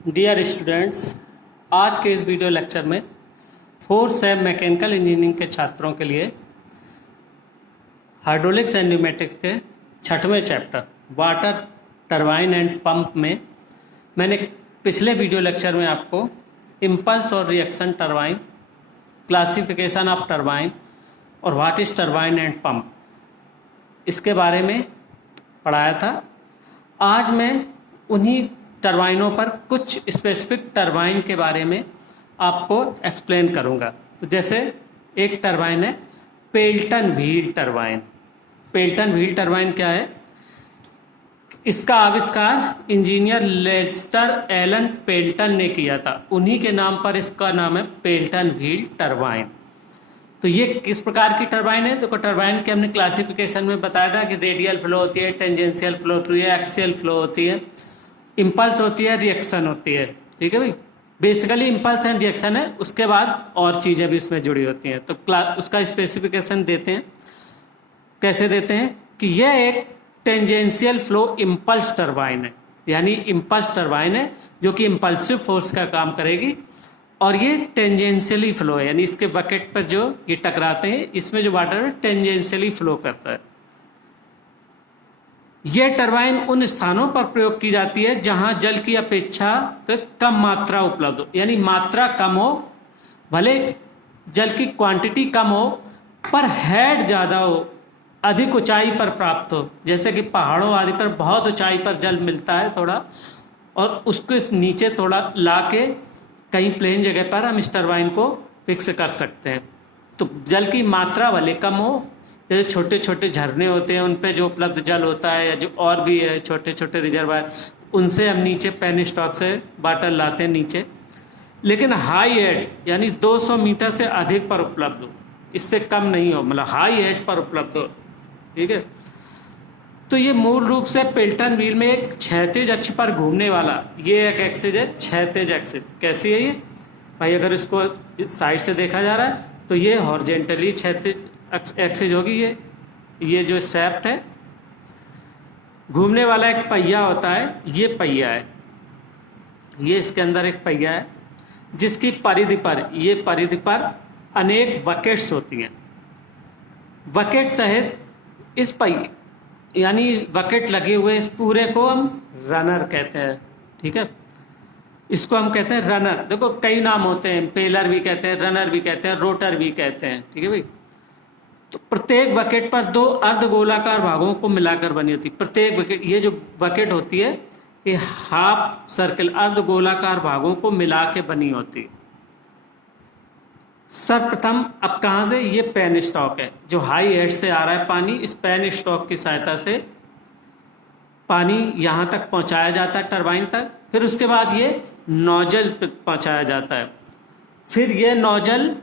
Dear students, आज के इस वीडियो लेक्चर में 4th सेम मैकेनिकल इंजीनियरिंग के छात्रों के लिए हाइड्रोलिक्स एंड न्यूमेटिक्स के 6वें chapter water turbine and pump में मैंने पिछले वीडियो लेक्चर में आपको इम्पल्स और reaction turbine, classification of turbine और what is turbine and pump, इसके बारे में पढ़ाया था। आज मैं उन्हीं टरबाइनों पर कुछ स्पेसिफिक टरबाइन के बारे में आपको एक्सप्लेन करूंगा। तो जैसे एक टरबाइन है Pelton wheel turbine. Pelton wheel turbine क्या है? इसका आविष्कार इंजीनियर लेस्टर एलन पेल्टन ने किया था। उन्हीं के नाम पर इसका नाम है पेल्टन व्हील टरबाइन। तो ये किस प्रकार की टरबाइन है? देखो, टरबाइन के हमने क्लासिफिकेशन में बताया था कि रेडियल फ्लो होती है, टेंजेंशियल फ्लो होती है, एक्सियल फ्लो होती है, इम्पल्स होती है, रिएक्शन होती है। ठीक है भाई, बेसिकली इम्पल्स एंड रिएक्शन है, उसके बाद और चीज़ें भी उसमें जुड़ी होती हैं। तो उसका स्पेसिफिकेशन देते हैं। कैसे देते हैं कि यह एक टेंजेंशियल फ्लो इम्पल्स टरबाइन है, यानी इम्पल्स टरबाइन है जो कि इम्पल्सिव फोर्स का काम करेगी, और ये टेंजेंशियली फ्लो है, यानी इसके बकेट पर जो ये टकराते हैं इसमें जो वाटर है टेंजेंशियली फ्लो करता है। यह टरबाइन उन स्थानों पर प्रयोग की जाती है जहां जल की अपेक्षाकृत कम मात्रा उपलब्ध हो, यानी मात्रा कम हो, भले जल की क्वांटिटी कम हो पर हेड ज़्यादा हो, अधिक ऊंचाई पर प्राप्त हो। जैसे कि पहाड़ों आदि पर बहुत ऊंचाई पर जल मिलता है थोड़ा, और उसको इस नीचे थोड़ा ला के कहीं प्लेन जगह पर हम इस टरबाइन को फिक्स कर सकते हैं। तो जल की मात्रा भले कम हो, जैसे छोटे छोटे झरने होते हैं उन पे जो उपलब्ध जल होता है, या जो और भी है छोटे छोटे रिजर्वायर, उनसे हम नीचे पेन स्टॉक से वाटर लाते हैं नीचे। लेकिन हाई हेड यानी 200 मीटर से अधिक पर उपलब्ध हो, इससे कम नहीं हो, मतलब हाई हेड पर उपलब्ध हो। ठीक है, तो ये मूल रूप से पेल्टन व्हील में एक क्षैतिज अक्ष पर घूमने वाला ये एक एक्सिस है, क्षैतिज एक्सिस। कैसी है ये भाई? अगर इसको इस साइड से देखा जा रहा है तो ये हॉरिजॉन्टली क्षैतिज एक्सिस होगी। ये जो शैफ्ट है, घूमने वाला एक पहिया होता है, ये पहिया है, ये इसके अंदर एक पहिया है जिसकी परिधि पर, ये परिधि पर अनेक बकेट्स होती हैं। बकेट सहित इस पहिए यानी बकेट लगे हुए इस पूरे को हम रनर कहते हैं। ठीक है, इसको हम कहते हैं रनर। देखो, कई नाम होते हैं, पेलर भी कहते हैं, रनर भी कहते हैं, रोटर भी कहते हैं। ठीक है भाई, तो प्रत्येक बकेट पर 2 अर्धगोलाकार भागों को मिलाकर बनी होती है। प्रत्येक बकेट, ये जो बकेट होती है ये हाफ सर्कल अर्धगोलाकार भागों को मिला के बनी होती है। सर्वप्रथम अब कहाँ से? ये पेन स्टॉक है जो हाई हेड से आ रहा है पानी। इस पेन स्टॉक की सहायता से पानी यहाँ तक पहुँचाया जाता है टरबाइन तक। फिर उसके बाद ये नोजल पे पहुँचाया जाता है। फिर ये नोजल,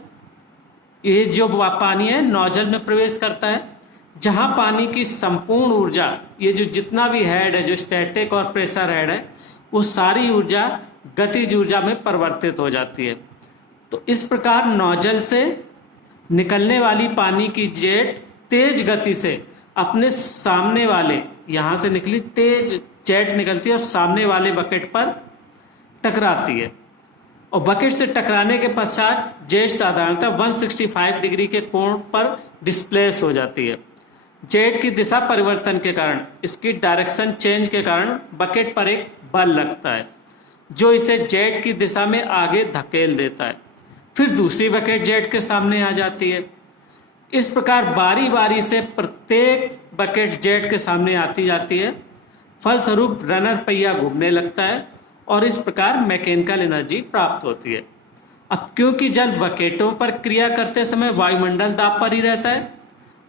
ये जो पानी है नोजल में प्रवेश करता है, जहाँ पानी की संपूर्ण ऊर्जा, ये जो जितना भी हेड है, जो स्टैटिक और प्रेशर हेड है, वो सारी ऊर्जा गतिज ऊर्जा में परिवर्तित हो जाती है। तो इस प्रकार नोजल से निकलने वाली पानी की जेट तेज गति से अपने सामने वाले, यहाँ से निकली तेज जेट निकलती है और सामने वाले बकेट पर टकराती है, और बकेट से टकराने के पश्चात जेट साधारणतः 165 डिग्री के कोण पर डिस्प्लेस हो जाती है। जेट की दिशा परिवर्तन के कारण, इसकी डायरेक्शन चेंज के कारण बकेट पर एक बल लगता है जो इसे जेट की दिशा में आगे धकेल देता है। फिर दूसरी बकेट जेट के सामने आ जाती है। इस प्रकार बारी बारी से प्रत्येक बकेट जेट के सामने आती जाती है। फलस्वरूप रनर पहिया घूमने लगता है और इस प्रकार मैकेनिकल एनर्जी प्राप्त होती है। अब क्योंकि जल बकेटों पर क्रिया करते समय वायुमंडल दाब पर ही रहता है,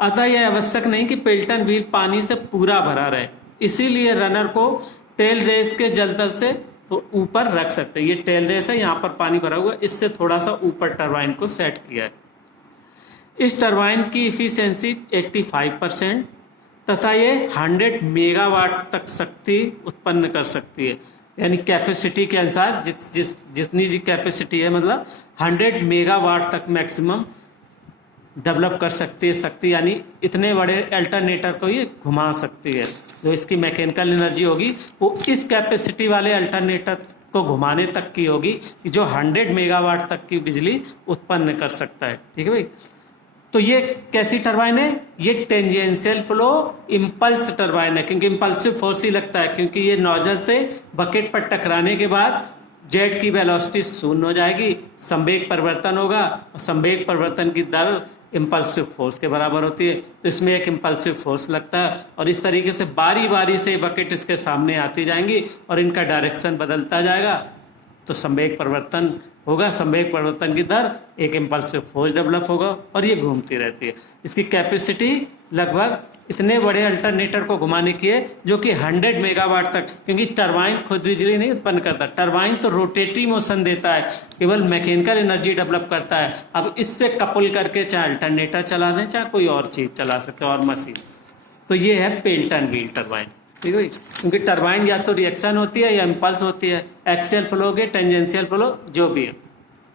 अतः यह आवश्यक नहीं कि पेल्टन व्हील पानी से पूरा भरा रहे, इसीलिए रनर को टेल रेस के जलतल से तो ऊपर रख सकते हैं। ये टेल रेस है, यहाँ पर पानी भरा हुआ है, इससे थोड़ा सा ऊपर टरबाइन को सेट किया है। इस टरबाइन की इफिशियंसी 85% तथा ये 100 मेगावाट तक शक्ति उत्पन्न कर सकती है, यानी कैपेसिटी के अनुसार जितनी जी कैपेसिटी है, मतलब 100 मेगावाट तक मैक्सिमम डेवलप कर सकती है शक्ति, यानी इतने बड़े अल्टरनेटर को ये घुमा सकती है। जो इसकी मैकेनिकल एनर्जी होगी वो इस कैपेसिटी वाले अल्टरनेटर को घुमाने तक की होगी कि जो 100 मेगावाट तक की बिजली उत्पन्न कर सकता है। ठीक है भाई। तो ये कैसी टरबाइन है? ये टेंजेंशियल फ्लो इम्पल्स टरबाइन है, क्योंकि इम्पल्सिव फोर्स ही लगता है, क्योंकि ये नोजल से बकेट पर टकराने के बाद जेट की वेलोसिटी शून्य हो जाएगी, संवेग परिवर्तन होगा और संवेग परिवर्तन की दर इम्पल्सिव फोर्स के बराबर होती है। तो इसमें एक इम्पल्सिव फोर्स लगता है और इस तरीके से बारी बारी से बकेट इसके सामने आती जाएंगी और इनका डायरेक्शन बदलता जाएगा, तो संवेग परिवर्तन होगा, संवेग परिवर्तन की दर एक इम्पल्सिव फोर्स डेवलप होगा और ये घूमती रहती है। इसकी कैपेसिटी लगभग इतने बड़े अल्टरनेटर को घुमाने की है जो कि 100 मेगावाट तक, क्योंकि टरबाइन खुद बिजली नहीं उत्पन्न करता, टरबाइन तो रोटेटरी मोशन देता है, केवल मैकेनिकल एनर्जी डेवलप करता है। अब इससे कपल करके चाहे अल्टरनेटर चला दें चाहे कोई और चीज़ चला सकते और मशीन। तो ये है पेल्टन व्हील टरबाइन। ठीक है, क्योंकि टरबाइन या तो रिएक्शन होती है या इम्पल्स होती है, एक्सियल फ्लो के टेंजेंशियल फ्लो जो भी है।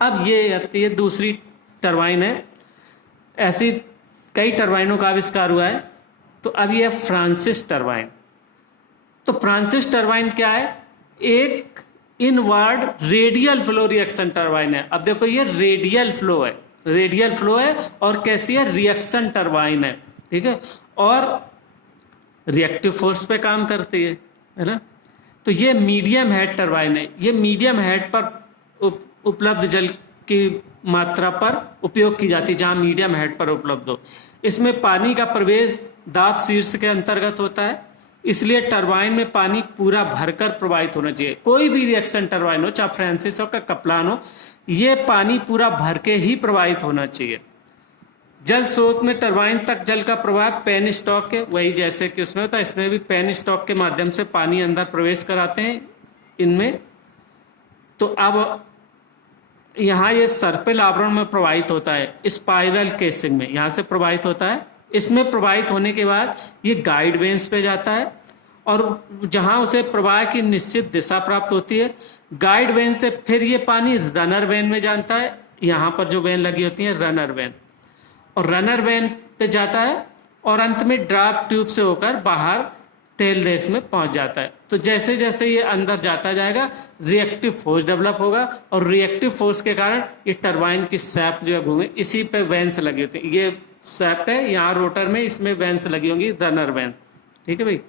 अब ये आती है दूसरी टरबाइन है। ऐसी कई टरबाइनों का आविष्कार हुआ है। तो अब ये फ्रांसिस टरबाइन। तो फ्रांसिस टरबाइन क्या है? एक inward radial flow reaction turbine है। अब देखो ये रेडियल फ्लो है, रेडियल फ्लो है और कैसी है? रिएक्शन टरबाइन है। ठीक है, और रिएक्टिव फोर्स पे काम करती है ना। तो ये मीडियम हेड टरबाइन है। ये मीडियम हेड पर उपलब्ध जल की मात्रा पर उपयोग की जाती है, जहाँ मीडियम हेड पर उपलब्ध हो। इसमें पानी का प्रवेश दाब शीर्ष के अंतर्गत होता है, इसलिए टरबाइन में पानी पूरा भरकर प्रवाहित होना चाहिए। कोई भी रिएक्शन टरबाइन हो, चाहे फ्रांसिस हो का कपलान हो, ये पानी पूरा भर के ही प्रवाहित होना चाहिए। जल स्रोत में टरबाइन तक जल का प्रवाह पेन स्टॉक के, वही जैसे कि उसमें होता है, इसमें भी पेन स्टॉक के माध्यम से पानी अंदर प्रवेश कराते हैं इनमें। तो अब यहाँ ये सर्पिल आवरण में प्रवाहित होता है, स्पाइरल केसिंग में यहाँ से प्रवाहित होता है। इसमें प्रवाहित होने के बाद ये गाइड वेन्स पे जाता है और जहाँ उसे प्रवाह की निश्चित दिशा प्राप्त होती है, गाइड वेन से फिर ये पानी रनर वेन में जाता है। यहाँ पर जो वेन लगी होती है रनर वेन, और रनर वेन पे जाता है और अंत में ड्राप ट्यूब से होकर बाहर टेल रेस में पहुंच जाता है। तो जैसे जैसे ये अंदर जाता जाएगा रिएक्टिव फोर्स डेवलप होगा और रिएक्टिव फोर्स के कारण ये टरबाइन की शैफ्ट जो है घूमे, इसी पे वेन्स लगी होती है। ये शैफ्ट है यहाँ रोटर में, इसमें वेन्स लगी होंगी, रनर वेन। ठीक है भाई।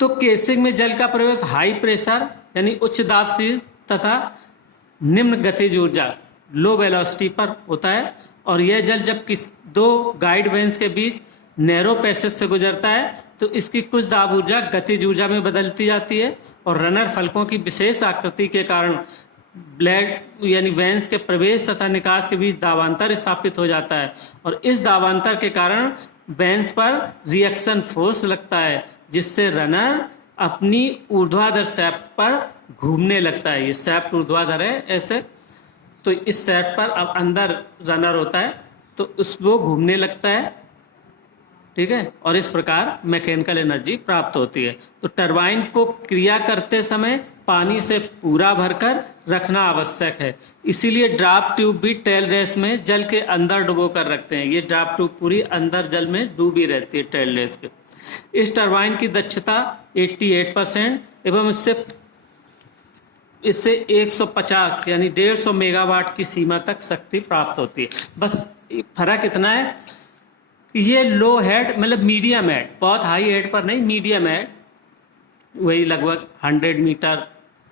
तो केसिंग में जल का प्रवेश हाई प्रेशर यानी उच्च दाब शीर्ष तथा निम्न गतिज ऊर्जा लो वेलोसिटी पर होता है, और यह जल जब दो गाइड वेन्स के बीच नैरो पैसेज से गुजरता है तो इसकी कुछ दाब ऊर्जा गतिज ऊर्जा में बदलती जाती है, और रनर फलकों की विशेष आकृति के कारण ब्लेड यानी वेन्स के प्रवेश तथा निकास के बीच दाबांतर स्थापित हो जाता है, और इस दाबांतर के कारण वेन्स पर रिएक्शन फोर्स लगता है, जिससे रनर अपनी ऊर्ध्वाधर शैफ्ट पर घूमने लगता है। ये शैफ्ट ऊर्ध्वाधर है ऐसे, तो इस शैफ्ट पर अब अंदर रनर होता है तो उसको घूमने लगता है। ठीक है, और इस प्रकार मैकेनिकल एनर्जी प्राप्त होती है। तो टरबाइन को क्रिया करते समय पानी से पूरा भरकर रखना आवश्यक है, इसीलिए ड्राफ्ट ट्यूब भी टेल रेस में जल के अंदर डुबो कर रखते हैं। ये ड्राफ्ट ट्यूब पूरी अंदर जल में डूबी रहती है टेल रेस के। इस टरबाइन की दक्षता 88% एवं इससे 150 यानी 150 मेगावाट की सीमा तक शक्ति प्राप्त होती है। बस फर्क इतना है, ये लो हेड मतलब मीडियम हेड, बहुत हाई हेड पर नहीं, मीडियम हेड, वही लगभग 100 मीटर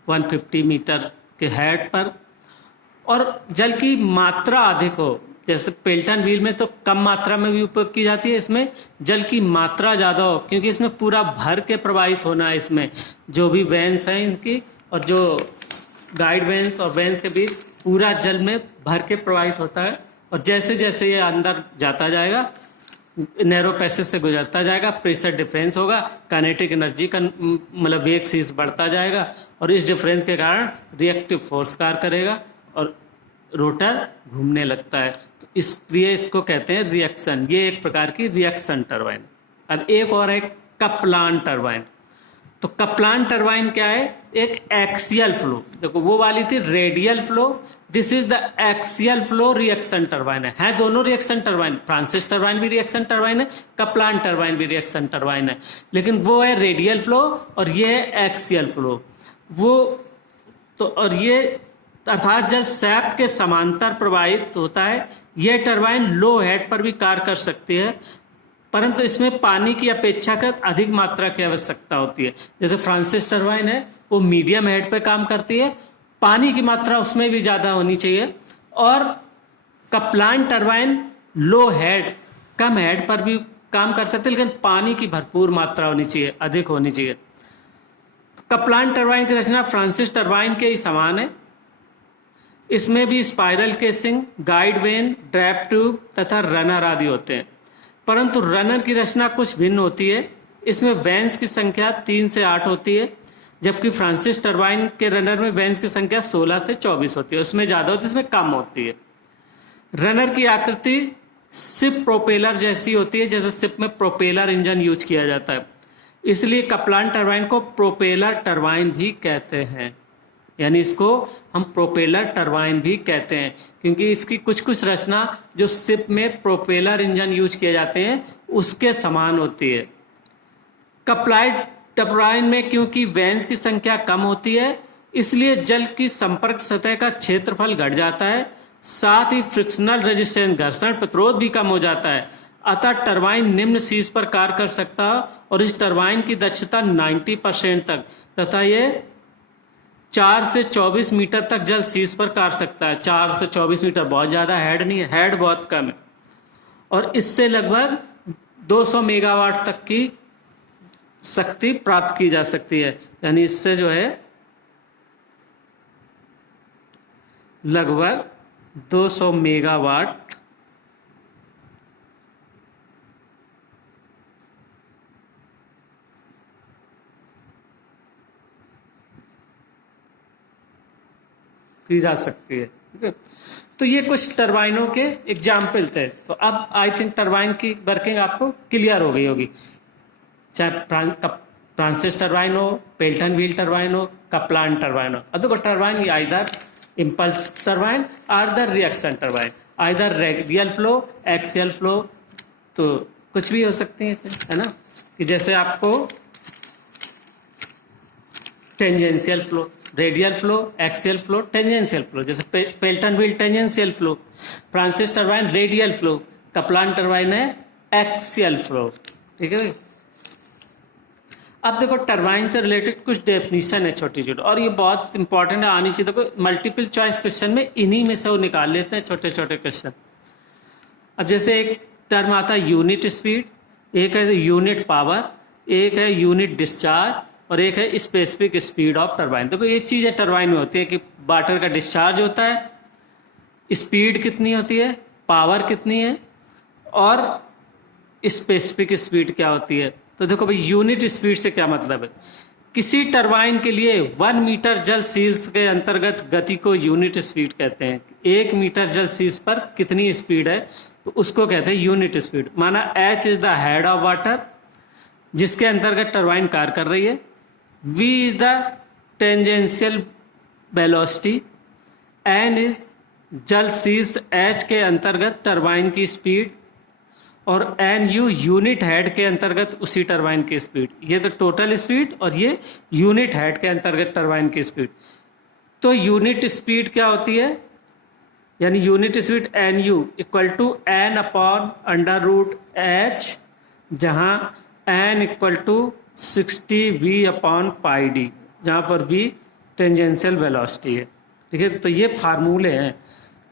150 मीटर के हेड पर, और जल की मात्रा अधिक हो। जैसे पेल्टन व्हील में तो कम मात्रा में भी उपयोग की जाती है, इसमें जल की मात्रा ज़्यादा हो, क्योंकि इसमें पूरा भर के प्रवाहित होना है। इसमें जो भी वेन्स हैं इनकी और जो गाइड वेन्स और वेन्स के बीच पूरा जल में भर के प्रवाहित होता है, और जैसे जैसे ये अंदर जाता जाएगा नैरो पैसेज से गुजरता जाएगा, प्रेशर डिफरेंस होगा, काइनेटिक एनर्जी का मतलब वेग शीर्ष बढ़ता जाएगा, और इस डिफरेंस के कारण रिएक्टिव फोर्स कार्य करेगा और रोटर घूमने लगता है। तो इसलिए इसको कहते हैं रिएक्शन। ये एक प्रकार की रिएक्शन टरबाइन। अब एक और है कपलान टरबाइन। तो कप्लान टरबाइन क्या है? एक एक्सियल फ्लो। देखो वो वाली थी radial flow, this is the axial flow reaction turbine है दोनों रिएक्शन टरबाइन। फ्रांसिस टरबाइन भी रिएक्शन टरबाइन है, कप्लान टरबाइन भी रिएक्शन टरबाइन है, लेकिन वो है रेडियल फ्लो और ये है एक्सियल फ्लो। वो तो और ये अर्थात जब सैप के समांतर प्रवाहित होता है, यह टरबाइन लो हेड पर भी कार्य कर सकती है, परंतु इसमें पानी की अपेक्षाकृत अधिक मात्रा की आवश्यकता होती है। जैसे फ्रांसिस टरबाइन है वो मीडियम हेड पे काम करती है, पानी की मात्रा उसमें भी ज़्यादा होनी चाहिए, और कप्लान टरबाइन लो हेड कम हेड पर भी काम कर सकते हैं, लेकिन पानी की भरपूर मात्रा होनी चाहिए, अधिक होनी चाहिए। कप्लान टरबाइन की रचना फ्रांसिस टरबाइन के ही समान है। इसमें भी spiral casing, guide vane, draft tube तथा रनर आदि होते हैं, परंतु रनर की रचना कुछ भिन्न होती है। इसमें वेंस की संख्या 3 से 8 होती है, जबकि फ्रांसिस टरबाइन के रनर में वेंस की संख्या 16 से 24 होती है। उसमें ज़्यादा होती है, इसमें कम होती है। रनर की आकृति शिप प्रोपेलर जैसी होती है, जैसे शिप में प्रोपेलर इंजन यूज किया जाता है, इसलिए कप्लान टरबाइन को प्रोपेलर टरबाइन भी कहते हैं। यानी इसको हम प्रोपेलर टरबाइन भी कहते हैं, क्योंकि इसकी कुछ कुछ रचना जो शिप में प्रोपेलर इंजन यूज किए जाते हैं उसके समान होती है। कप्लान टरबाइन में क्योंकि वेंस की संख्या कम होती है, इसलिए जल की संपर्क सतह का क्षेत्रफल घट जाता है, साथ ही फ्रिक्शनल रेजिस्टेंस घर्षण प्रतिरोध भी कम हो जाता है। अतः टरबाइन निम्न शीर्ष पर कार्य कर सकता है और इस टरबाइन की दक्षता 90% तक तथा ये 4 से 24 मीटर तक जल शीर्ष पर कर सकता है। 4 से 24 मीटर बहुत ज़्यादा हेड नहीं है, हेड बहुत कम है, और इससे लगभग 200 मेगावाट तक की शक्ति प्राप्त की जा सकती है। यानी इससे जो है लगभग 200 मेगावाट की जा सकती है। ठीक है, तो ये कुछ टरबाइनों के एग्जाम्पल थे। तो अब आई थिंक टरबाइन की वर्किंग आपको क्लियर हो गई होगी, चाहे फ्रांसिस टरबाइन हो, पेल्टन व्हील टरबाइन हो, कप्लान टरबाइन हो। अब देखो टरबाइन ये आइदर इम्पल्स टरबाइन और the reaction turbine, either radial flow, axial flow, तो कुछ भी हो सकती है इसे, है ना, कि जैसे आपको tangential flow, radial flow, axial flow, tangential flow, जैसे Pelton wheel tangential flow, Francis turbine radial flow, Kaplan turbine है एक्सियल फ्लो। ठीक है भाई, अब देखो टरबाइन से रिलेटेड कुछ डेफिनेशन है छोटी छोटी, और ये बहुत इंपॉर्टेंट है, आनी चाहिए। देखो मल्टीपल चॉइस क्वेश्चन में इन्हीं में से वो निकाल लेते हैं छोटे छोटे क्वेश्चन। अब जैसे एक टर्म आता है यूनिट स्पीड, एक है यूनिट पावर, एक है यूनिट डिस्चार्ज, और एक है स्पेसिफिक स्पीड ऑफ टरबाइन। देखो ये चीज़ें टरबाइन में होती है कि वाटर का डिस्चार्ज होता है, स्पीड कितनी होती है, पावर कितनी है, और स्पेसिफिक स्पीड क्या होती है। तो देखो भाई यूनिट स्पीड से क्या मतलब है, किसी टरबाइन के लिए 1 मीटर जल शीर्ष के अंतर्गत गति को यूनिट स्पीड कहते हैं। 1 मीटर जल शीर्ष पर कितनी स्पीड है, तो उसको कहते हैं यूनिट स्पीड। माना H is the head of water जिसके अंतर्गत टरबाइन कार्य कर रही है, V is the tangential velocity, N is जल शीर्ष H के अंतर्गत टरबाइन की स्पीड, और NU यूनिट हेड के अंतर्गत उसी टरबाइन की स्पीड। ये तो टोटल स्पीड और ये यूनिट हेड के अंतर्गत टरबाइन की स्पीड। तो यूनिट स्पीड क्या होती है, यानी unit speed NU equal to N upon under root H, जहाँ N equal to 60V upon pi D, जहाँ पर V टेंजेंशियल वेलोसिटी है। ठीक है, तो ये फार्मूले हैं,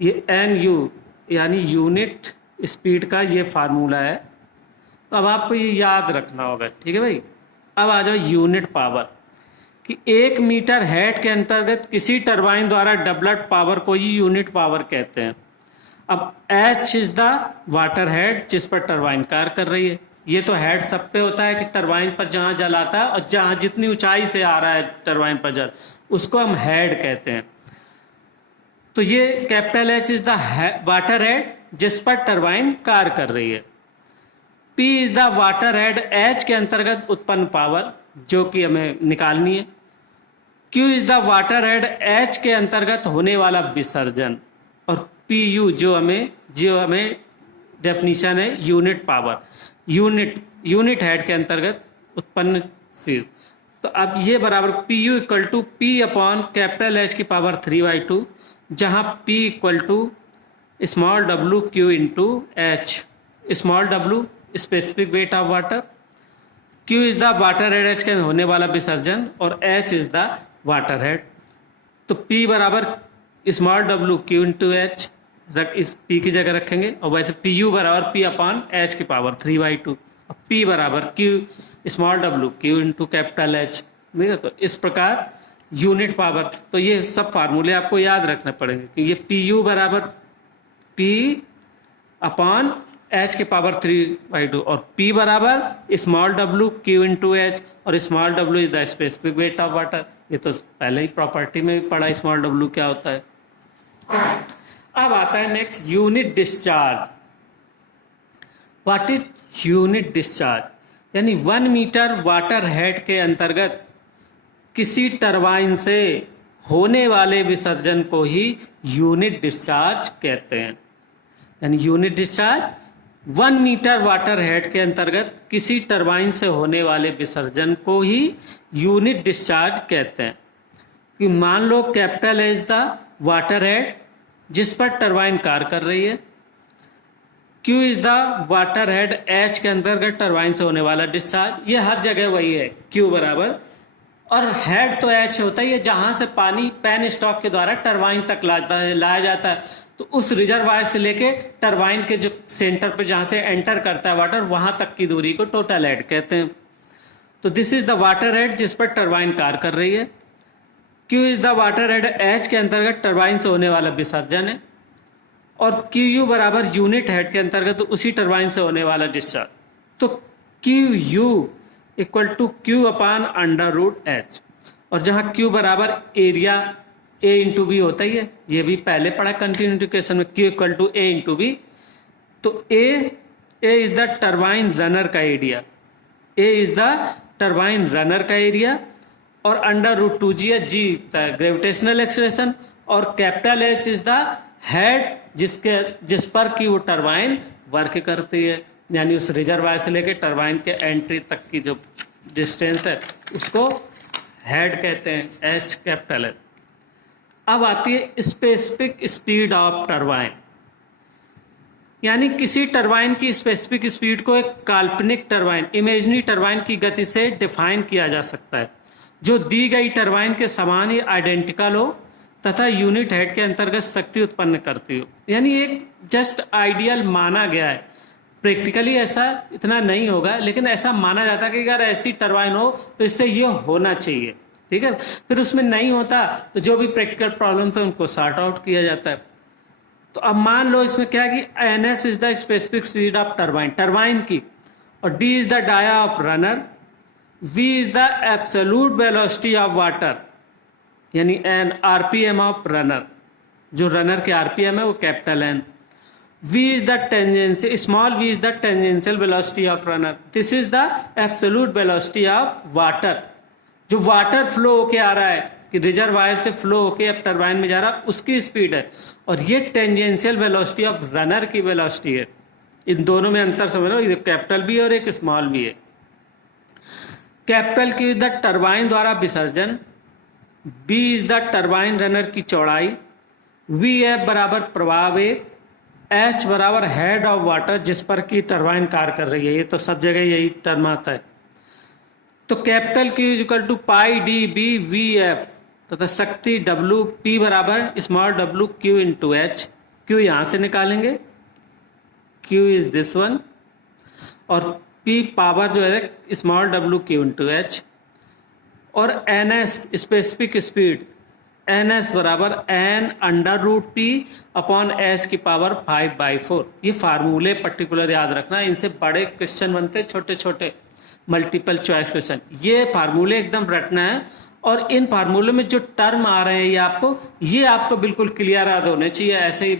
ये NU यानी यूनिट स्पीड का ये फार्मूला है। तो अब आपको ये याद रखना होगा। ठीक है भाई, अब आ जाओ यूनिट पावर, कि 1 मीटर हेड के अंतर्गत किसी टरबाइन द्वारा डेवलप्ड पावर को ही यूनिट पावर कहते हैं। अब H is the water head जिस पर टरबाइन कार्य कर रही है। ये तो हेड सब पे होता है कि टरबाइन पर जहाँ जल आता है और जहाँ जितनी ऊंचाई से आ रहा है टरबाइन पर जल, उसको हम हेड कहते हैं। तो ये capital H is the water head जिस पर टरबाइन कार्य कर रही है। P is the water head H के अंतर्गत उत्पन्न पावर, जो कि हमें निकालनी है। Q is the water head H के अंतर्गत होने वाला विसर्जन, और PU जो हमें डेफिनीशन है यूनिट पावर, यूनिट हेड के अंतर्गत उत्पन्न चीज। तो अब ये बराबर PU equal to P upon capital H की पावर 3/2, जहाँ P equal to small w Q into H। Small w specific weight of water, Q is the water head H के होने वाला विसर्जन, और H is the water head. तो P बराबर small w Q into H इस P की जगह रखेंगे, और वैसे PU बराबर P अपॉन H की पावर 3/2, और P बराबर Q small w Q into capital H। ठीक है, तो इस प्रकार यूनिट पावर, तो ये सब फार्मूले आपको याद रखने पड़ेंगे कि ये PU बराबर P अपॉन H के पावर 3/2, और P बराबर small w Q into H, और small w is the specific weight of water. ये तो पहले ही प्रॉपर्टी में भी पढ़ा स्मॉल w क्या होता है। अब आता है next unit discharge. What is unit discharge? यानी 1 मीटर वाटर हेड के अंतर्गत किसी टरबाइन से होने वाले विसर्जन को ही यूनिट डिस्चार्ज कहते हैं। यानी unit discharge 1 metre water head के अंतर्गत किसी टरबाइन से होने वाले विसर्जन को ही यूनिट डिस्चार्ज कहते हैं। कि मान लो capital H the water head जिस पर टरबाइन कार्य कर रही है, Q is the water head H के अंतर्गत टरबाइन से होने वाला डिस्चार्ज। ये हर जगह वही है, Q बराबर, और हेड तो H होता ही है जहां से पानी पेन स्टॉक के द्वारा टरबाइन तक लाया जाता है। तो उस रिजर्वायर से लेके टरबाइन के जो सेंटर पे जहां से एंटर करता है वाटर, वहां तक की दूरी को टोटल हेड कहते हैं। तो this is the water head जिस पर टरबाइन कार्य कर रही है। Q is the water head H के अंतर्गत टरबाइन से होने वाला विसर्जन है, और QU बराबर यूनिट हेड के अंतर्गत उसी टरबाइन से होने वाला डिस्चार्ज। तो QU equal to Q upon under root H, और जहां Q बराबर एरिया A इंटू बी होता ही है, ये भी पहले पढ़ा कंटिन्यूटिकेशन में, Q equal to A into B. तो A is the turbine runner का area, A is the turbine runner का एरिया, और अंडर रूट 2G है, G ग्रेविटेशनल एक्सलेशन, और capital H is the head जिस पर की वो टरबाइन वर्क करती है। यानी उस रिजर्वायर से लेके टरबाइन के एंट्री तक की जो डिस्टेंस है उसको हेड कहते हैं, H कैपिटल है। अब आती है स्पेसिफिक स्पीड ऑफ टरबाइन। यानी किसी टरबाइन की स्पेसिफिक स्पीड को एक काल्पनिक टरबाइन, इमेजिनरी टरबाइन की गति से डिफाइन किया जा सकता है, जो दी गई टरबाइन के समान ही आइडेंटिकल हो तथा यूनिट हेड के अंतर्गत शक्ति उत्पन्न करती हो। यानी एक जस्ट आइडियल माना गया है, प्रैक्टिकली ऐसा इतना नहीं होगा, लेकिन ऐसा माना जाता है कि अगर ऐसी टरबाइन हो तो इससे ये होना चाहिए। ठीक है, फिर उसमें नहीं होता तो जो भी प्रैक्टिकल प्रॉब्लम्स है उनको सॉर्ट आउट किया जाता है। तो अब मान लो इसमें क्या है कि NS is the specific speed of turbine की, और D is the dia of runner, V is the absolute velocity of water, यानी N RPM ऑफ रनर, जो रनर के RPM है वो capital N। V is the tangential, small v is the tangential velocity of runner. This is the absolute velocity of water. जो water flow होके आ रहा है कि रिजर्वायर से फ्लो होके अब टरबाइन में जा रहा है, उसकी स्पीड है, और ये टेंजेंशियल वेलोसिटी ऑफ रनर की वेलोसिटी है। इन दोनों में अंतर समझ लो, एक कैपिटल भी और एक स्मॉल भी है। कैपिटल की द टरबाइन द्वारा विसर्जन, B is the turbine runner की चौड़ाई, VF बराबर प्रवाह वेग, H बराबर हेड ऑफ वाटर जिस पर की टरबाइन कार्य कर रही है। ये तो सब जगह यही टर्म आता है। तो capital Q equal to pi D B V F तथा शक्ति W P बराबर small w Q into H। Q यहाँ से निकालेंगे, Q इज दिस वन, और P पावर जो है small w Q into H, और NS स्पेसिफिक स्पीड, NS बराबर N under root P upon H की पावर 5/4। ये फार्मूले पर्टिकुलर याद रखना, इनसे बड़े क्वेश्चन बनते हैं, छोटे छोटे मल्टीपल चॉइस क्वेश्चन। ये फार्मूले एकदम रटना है, और इन फार्मूले में जो टर्म आ रहे हैं ये आपको बिल्कुल क्लियर याद होने चाहिए, ऐसे ही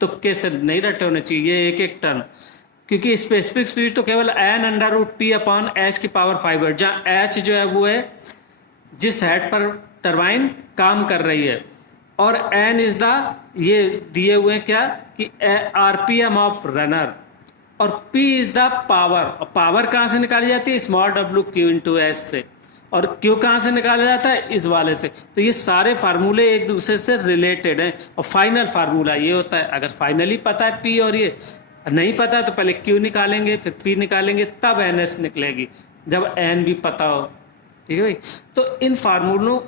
तुक्के से नहीं रटे होने चाहिए। ये एक एक टर्म क्योंकि स्पेसिफिक स्पीड तो केवल n/p/h की पावर 5 है, जहाँ h जो है वो है जिस हेड पर टरबाइन काम कर रही है, और n इज द, ये दिए हुए हैं क्या कि RPM ऑफ रनर, और P इज द पावर। और पावर कहाँ से निकाली जाती है? Small w q into S से। और Q कहाँ से निकाला जाता है? इस वाले से। तो ये सारे फार्मूले एक दूसरे से रिलेटेड हैं। और फाइनल फार्मूला ये होता है, अगर फाइनली पता है P और ये नहीं पता तो पहले Q निकालेंगे, फिर P निकालेंगे, तब NS निकलेगी, जब N भी पता हो। ठीक है भाई। तो इन फार्मूलों,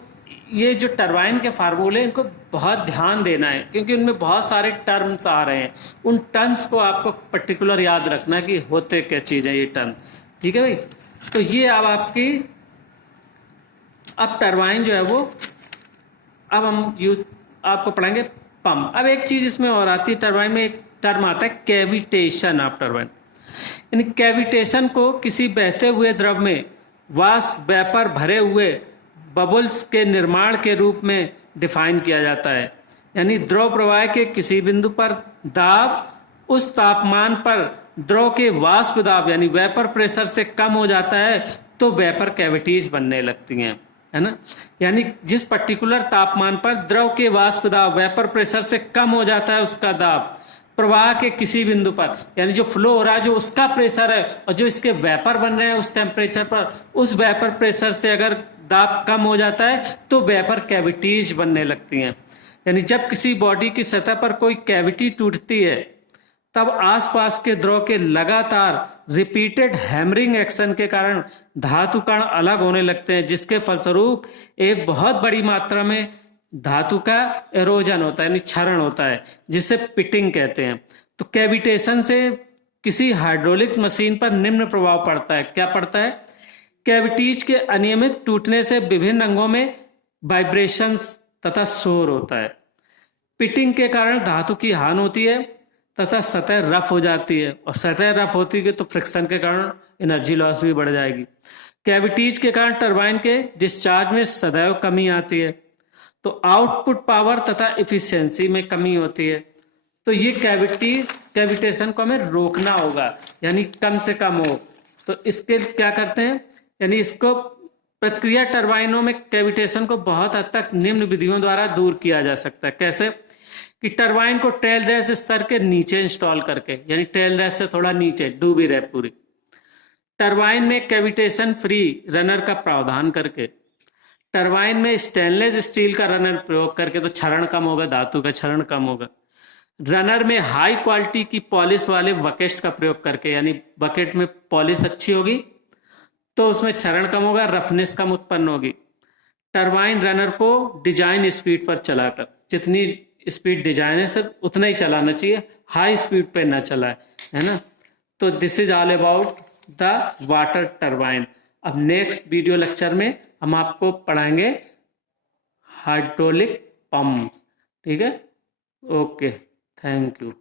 ये जो टरबाइन के फार्मूले, इनको बहुत ध्यान देना है, क्योंकि उनमें बहुत सारे टर्म्स आ रहे हैं। उन टर्म्स को आपको पर्टिकुलर याद रखना कि होते क्या चीज़ है ये टर्म। ठीक है भाई। तो ये अब आपकी, अब टरबाइन जो है वो, अब हम आपको पढ़ाएंगे पंप। अब एक चीज़ इसमें और आती है, टरबाइन में एक टर्म आता है कैविटेशन ऑफ टरबाइन। यानी कैविटेशन को किसी बहते हुए द्रव में वाष्प वेपर भरे हुए बबल्स के निर्माण के रूप में डिफाइन किया जाता है। यानी द्रव प्रवाह के किसी बिंदु पर दाब उस तापमान पर द्रव के वाष्प दाब यानी वेपर प्रेशर से कम हो जाता है तो वेपर कैविटीज बनने लगती हैं, है ना। यानी जिस पर्टिकुलर तापमान पर द्रव के वाष्प दाब वेपर प्रेशर से कम हो जाता है, उसका दाब प्रवाह के किसी बिंदु पर, यानी जो फ्लो हो रहा है जो उसका प्रेशर है, और जो इसके वेपर बन रहे हैं उस टेम्परेचर पर, उस वेपर प्रेशर से अगर दाब कम हो जाता है तो वेपर कैविटीज बनने लगती हैं। यानी जब किसी बॉडी की सतह पर कोई कैविटी टूटती है तब आसपास के द्रव के लगातार रिपीटेड हैमरिंग एक्शन के कारण धातु कण अलग होने लगते हैं, जिसके फलस्वरूप एक बहुत बड़ी मात्रा में धातु का एरोजन होता है, यानी क्षरण होता है, जिसे पिटिंग कहते हैं। तो कैविटेशन से किसी हाइड्रोलिक मशीन पर निम्न प्रभाव पड़ता है। क्या पड़ता है? कैविटीज के अनियमित टूटने से विभिन्न अंगों में वाइब्रेशंस तथा शोर होता है। पिटिंग के कारण धातु की हानि होती है तथा सतह रफ हो जाती है, और सतह रफ होती है तो फ्रिक्शन के कारण एनर्जी लॉस भी बढ़ जाएगी। कैविटीज के कारण टरबाइन के डिस्चार्ज में सदैव कमी आती है, तो आउटपुट पावर तथा इफिशियंसी में कमी होती है। तो ये कैविटेशन को हमें रोकना होगा, यानी कम से कम हो। तो इसके क्या करते हैं, यानी इसको प्रतिक्रिया टरबाइनों में कैविटेशन को बहुत हद तक निम्न विधियों द्वारा दूर किया जा सकता है। कैसे? कि टरबाइन को टेल रेस स्तर के नीचे इंस्टॉल करके, यानी टेल रेस से थोड़ा नीचे डूबी रहे पूरी। टरबाइन में कैविटेशन फ्री रनर का प्रावधान करके, टरबाइन में स्टेनलेस स्टील का रनर प्रयोग करके, तो क्षरण कम होगा, धातु का क्षरण कम होगा। रनर में हाई क्वालिटी की पॉलिश वाले बकेट्स का प्रयोग करके, यानी बकेट में पॉलिश अच्छी होगी तो उसमें क्षरण कम होगा, रफनेस कम उत्पन्न होगी। टरबाइन रनर को डिजाइन स्पीड पर चलाकर, जितनी स्पीड डिजाइन है सर उतना ही चलाना चाहिए, हाई स्पीड पे ना चलाए, है ना। तो this is all about the water turbine. अब नेक्स्ट वीडियो लेक्चर में हम आपको पढ़ाएंगे हाइड्रोलिक पंप। ठीक है, ओके, थैंक यू।